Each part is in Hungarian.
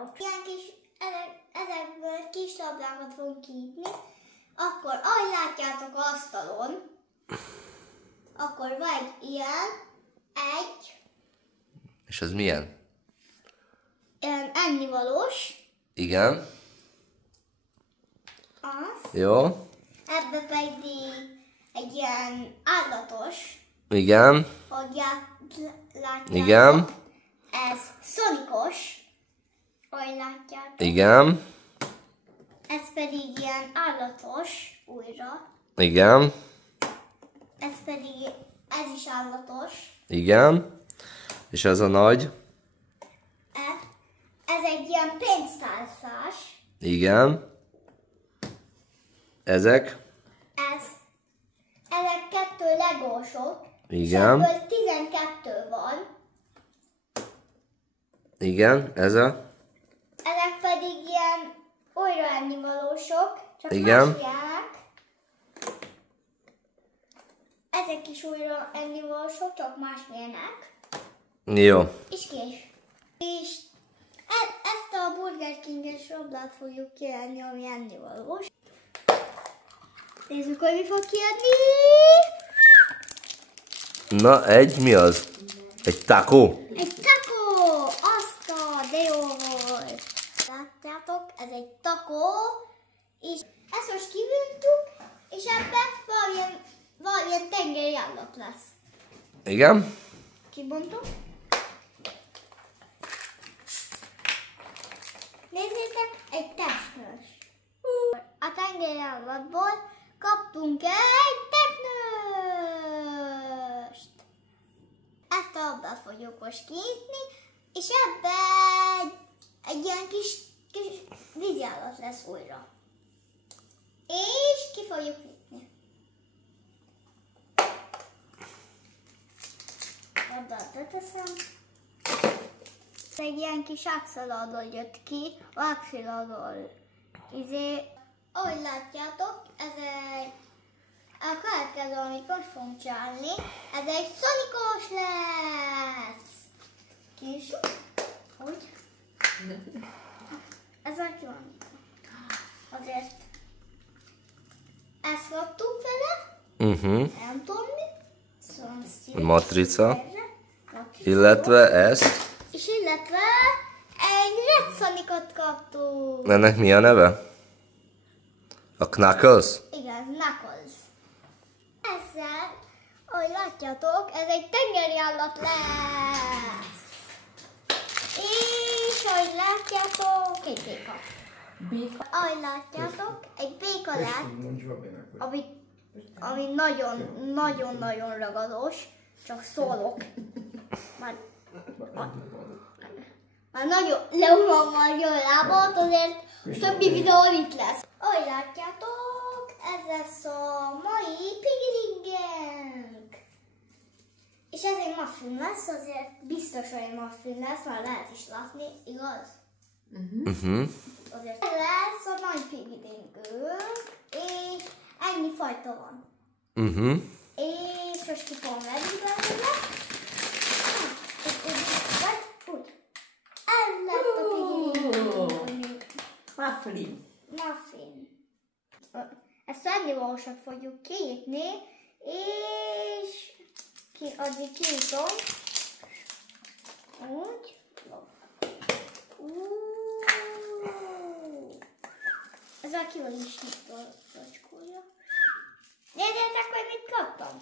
újra. Ilyen kis, ezekből kis labdákat fogunk kinyitni. Akkor, ahogy látjátok asztalon, akkor van ilyen, egy. És az milyen? Ilyen ennivalós. Igen. Az. Jó. Ebbe pedig egy ilyen állatos. Igen. Hogy látjátok. Igen. Ez szonikos. Ahogy látjátok. Igen. Ez pedig ilyen állatos újra. Igen. Ez is állatos. Igen. És ez a nagy? Ez egy ilyen pénztárcás. Igen. Ezek? Ezek 2 legósok. Igen. És ebből 12 van. Igen. Ez a? Ezek pedig ilyen újra ennivalósok. Csak igen. más ilyenek. Ezek is újra ennivalósok, csak másmilyenek. Jó. És kész. És ezt a Burger King-es rablát fogjuk kiadni, ami ennivalós. Nézzük, hogy mi fog kiadni. Na, mi az? Egy taco? Egy taco! Azt de jó volt! Látjátok, ez egy taco, és ezt most kivontuk, és ebben valamilyen tengeri állat lesz. Igen. Kibontom. Nézzétek, egy teknős. A tengeri állatból kaptunk egy teknőst. Ezt a labdát fogjuk most kinyitni, és ebben egy ilyen kis vízállat lesz újra. És ki fogjuk nyitni. Labdát beteszem. Egy ilyen kis axeladról jött ki, axeladról. Ahogy látjátok, ez egy a következő, amit most fogunk csinálni, ez egy szonikos lesz! Kinyissuk. Úgy. Ez már ki van. Azért ezt kaptuk vele. Nem tudom mit. Szóval Matrica. Illetve ezt. És illetve egy Red Sonicot kaptuk. Ennek mi a neve? A Knuckles? Igen, Knuckles. Ezzel, ahogy látjátok, ez egy tengeri állat lesz. És ahogy látjátok, egy béka. Ahogy látjátok, egy béka lett, ami nagyon-nagyon ragadós, csak szólok. Már nagyon leulom a lábat, azért többi videó itt lesz. Ahogy látjátok, ez lesz a mai pigilingünk. És ez egy muffin lesz, azért biztos, hogy egy muffin lesz, már lehet is látni, igaz? Azért ez lesz a mai pigilingünk, és ennyi fajta van. És most ki fogom venni belőle. Úgy. Ez lett a pigilingünk. Muffin. Ezt ennivalósat fogjuk kinyitni, és addig kinyitom. Úgy. Ezzel ki van is nyitva a zacskója. Nézzétek, hogy mit kaptam.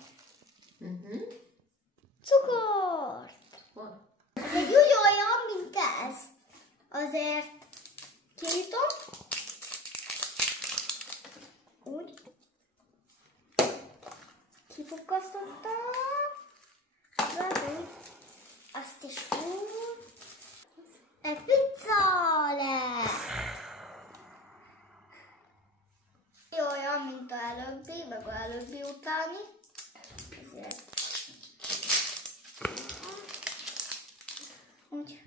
Cukort. Ez egy úgy olyan, mint ez. Azért kinyitom. Úgy. Kifukasztottam. Azt is úgy. Egy pizza lesz. Jó, olyan, mint az előbbi, meg az előbbi utáni. Ezért. Úgy.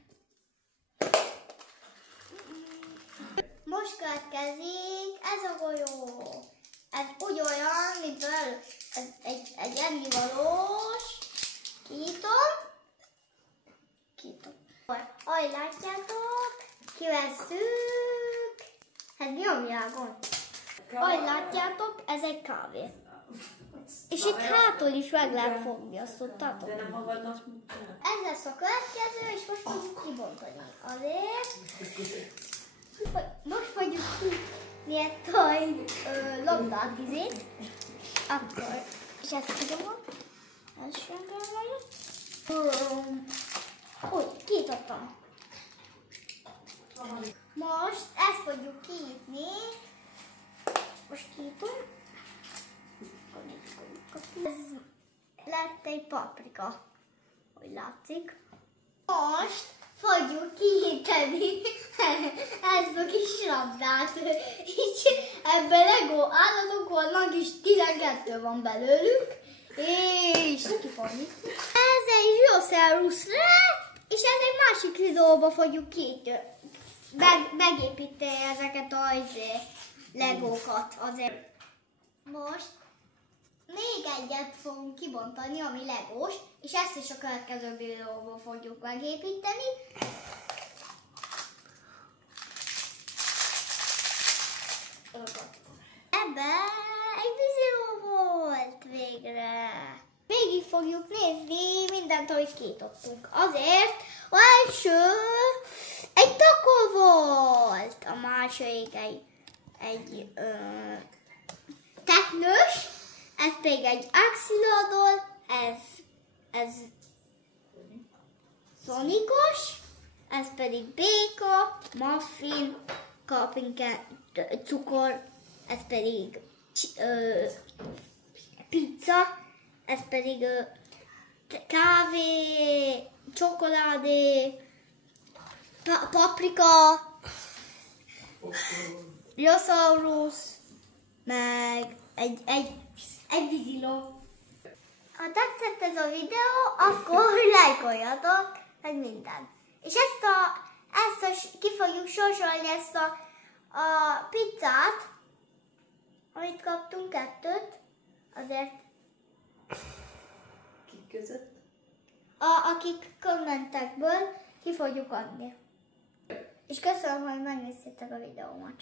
Most következik ez a golyó. Ez úgy olyan, mint egy ennivalós. Kinyitom. Ahogy látjátok, kivesszük. Hát mi a világon? Ahogy látjátok, ez egy kávé. És itt hátul is meg lehet fogni, azt tudtátok? Ez lesz a következő, és most fogjuk kibontani. Azért most fogjuk kinyitni ezt a labdát izét. Akkor, és ezt kidomom. Ez sem kell majd. Úgy, kinyitottam. Most ezt fogjuk kinyitni. Most kinyitom. Ez lett egy paprika, hogy látszik. Most fogjuk kinyitani ezt a kis labdát. Így ebben Lego állatok vannak, és 12 van belőlük. És ki fog nyitni. Ez egy Zsószerusz lett, és ez egy másik videóba fogjuk megépíteni ezeket a Legókat. Azért. Most még egyet fogunk kibontani, ami legós, és ezt is a következő videóban fogjuk megépíteni. Ebben egy vízió volt végre. Végig fogjuk nézni mindent, amit kinyitottunk. Azért az első egy takó volt, a második egy teknős, ez pedig egy axilodol, ez szonikos, ez pedig béka, muffin, cukor, ez pedig pizza, ez pedig kávé, csokoládé, paprika, Dinoszaurusz, meg egy víziló. Ha tetszett ez a videó, akkor lájkoljatok, meg minden. És ki fogjuk sorsolni ezt a pizzát, amit kaptunk, 2-t, azért. Kik között? Akik kommentekből ki fogjuk adni. És köszönöm, hogy megnéztétek a videómat.